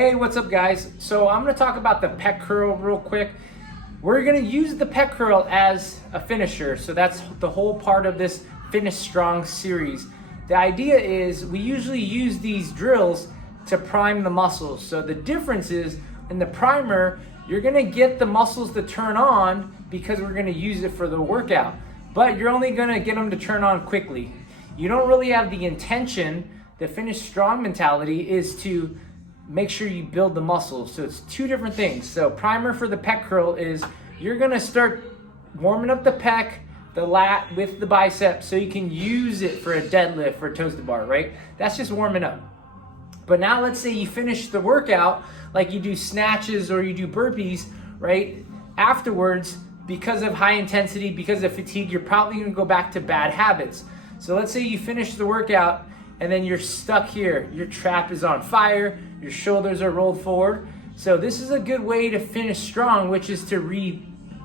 Hey, what's up guys? So I'm gonna talk about the pec curl real quick. We're gonna use the pec curl as a finisher. So that's the whole part of this Finish Strong series. The idea is we usually use these drills to prime the muscles. So the difference is in the primer, you're gonna get the muscles to turn on because we're gonna use it for the workout, but you're only gonna get them to turn on quickly. You don't really have the intention. The Finish Strong mentality is to make sure you build the muscles. So it's two different things. So primer for the pec curl is you're gonna start warming up the pec, the lat with the bicep so you can use it for a deadlift, for a toes to bar, right? That's just warming up. But now let's say you finish the workout, like you do snatches or you do burpees, right? Afterwards, because of high intensity, because of fatigue, you're probably gonna go back to bad habits. So let's say you finish the workout and then you're stuck here. Your trap is on fire, your shoulders are rolled forward. So this is a good way to finish strong, which is to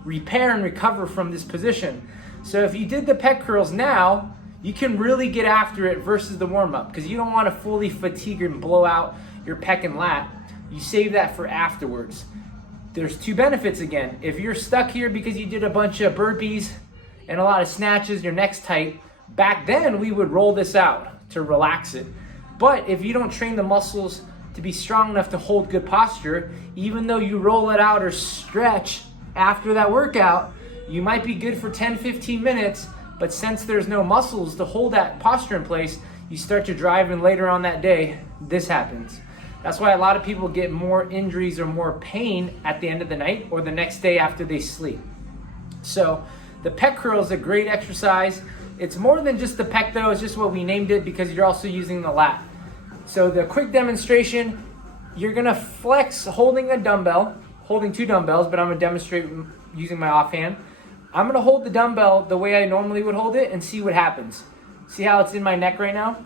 repair and recover from this position. So if you did the pec curls now, you can really get after it versus the warm up, because you don't want to fully fatigue and blow out your pec and lat. You save that for afterwards. There's two benefits again. If you're stuck here because you did a bunch of burpees and a lot of snatches, your neck's tight, back then we would roll this out to relax it. But if you don't train the muscles to be strong enough to hold good posture, even though you roll it out or stretch after that workout, you might be good for 10-15 minutes, but since there's no muscles to hold that posture in place, you start to drive and later on that day, this happens. That's why a lot of people get more injuries or more pain at the end of the night or the next day after they sleep. So the pec curl is a great exercise. It's more than just the pec though, it's just what we named it because you're also using the lat. So the quick demonstration, you're gonna flex holding a dumbbell, holding two dumbbells, but I'm gonna demonstrate using my offhand. I'm gonna hold the dumbbell the way I normally would hold it and see what happens. See how it's in my neck right now?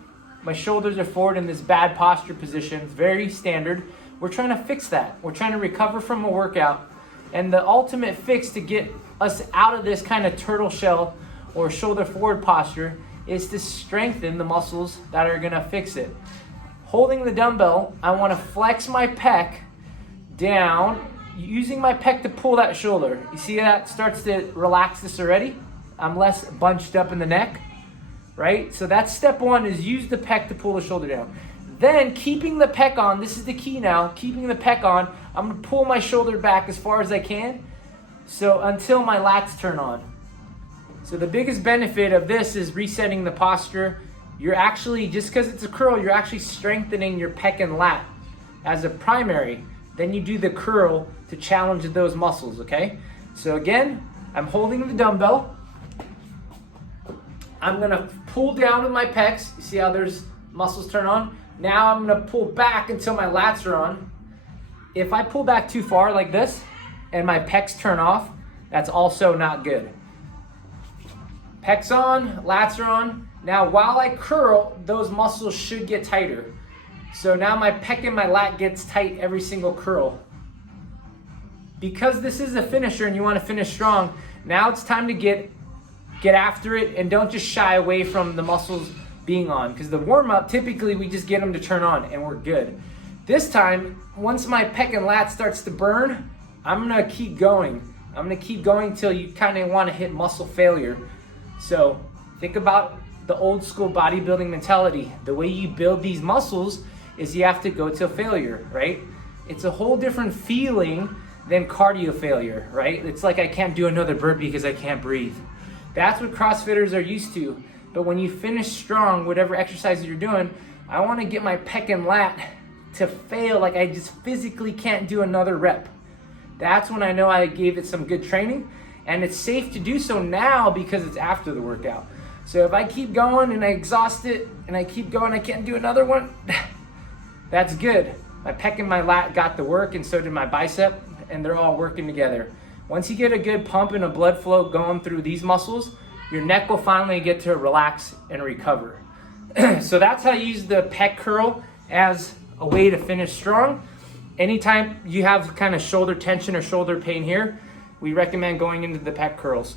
My shoulders are forward in this bad posture position, it's very standard. We're trying to fix that. We're trying to recover from a workout. And the ultimate fix to get us out of this kind of turtle shell or shoulder forward posture is to strengthen the muscles that are gonna fix it. Holding the dumbbell, I wanna flex my pec down, using my pec to pull that shoulder. You see that starts to relax this already? I'm less bunched up in the neck, right? So that's step one, is use the pec to pull the shoulder down. Then keeping the pec on, this is the key now, keeping the pec on, I'm gonna pull my shoulder back as far as I can, so until my lats turn on. So the biggest benefit of this is resetting the posture. You're actually, just because it's a curl, you're actually strengthening your pec and lat as a primary. Then you do the curl to challenge those muscles, okay? So again, I'm holding the dumbbell. I'm gonna pull down with my pecs. You see how there's muscles turn on? Now I'm gonna pull back until my lats are on. If I pull back too far like this and my pecs turn off, that's also not good. Pecs on, lats are on. Now while I curl, those muscles should get tighter. So now my pec and my lat gets tight every single curl. Because this is a finisher and you want to finish strong, now it's time to get after it and don't just shy away from the muscles being on. Because the warm up, typically we just get them to turn on and we're good. This time, once my pec and lat starts to burn, I'm gonna keep going. I'm gonna keep going till you kind of want to hit muscle failure. So think about the old school bodybuilding mentality. The way you build these muscles is you have to go till failure, right? It's a whole different feeling than cardio failure, right? It's like I can't do another burpee because I can't breathe. That's what CrossFitters are used to. But when you finish strong, whatever exercise you're doing, I want to get my pec and lat to fail, like I just physically can't do another rep. That's when I know I gave it some good training, and it's safe to do so now because it's after the workout. So if I keep going and I exhaust it and I keep going, I can't do another one, that's good. My pec and my lat got the work and so did my bicep, and they're all working together. Once you get a good pump and a blood flow going through these muscles, your neck will finally get to relax and recover. So that's how you use the pec curl as a way to finish strong. Anytime you have kind of shoulder tension or shoulder pain here, we recommend going into the pec curls.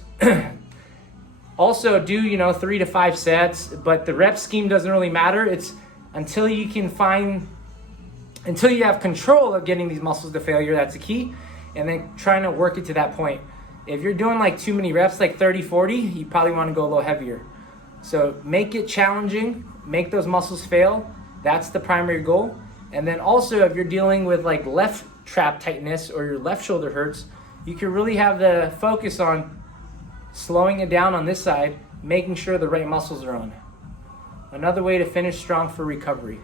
Also do, 3 to 5 sets, but the rep scheme doesn't really matter. It's until you can find until you have control of getting these muscles to failure. That's the key. And then trying to work it to that point. If you're doing like too many reps, like 30, 40, you probably want to go a little heavier. So make it challenging, make those muscles fail. That's the primary goal. And then also if you're dealing with like left trap tightness or your left shoulder hurts, you can really have the focus on slowing it down on this side, making sure the right muscles are on. Another way to finish strong for recovery.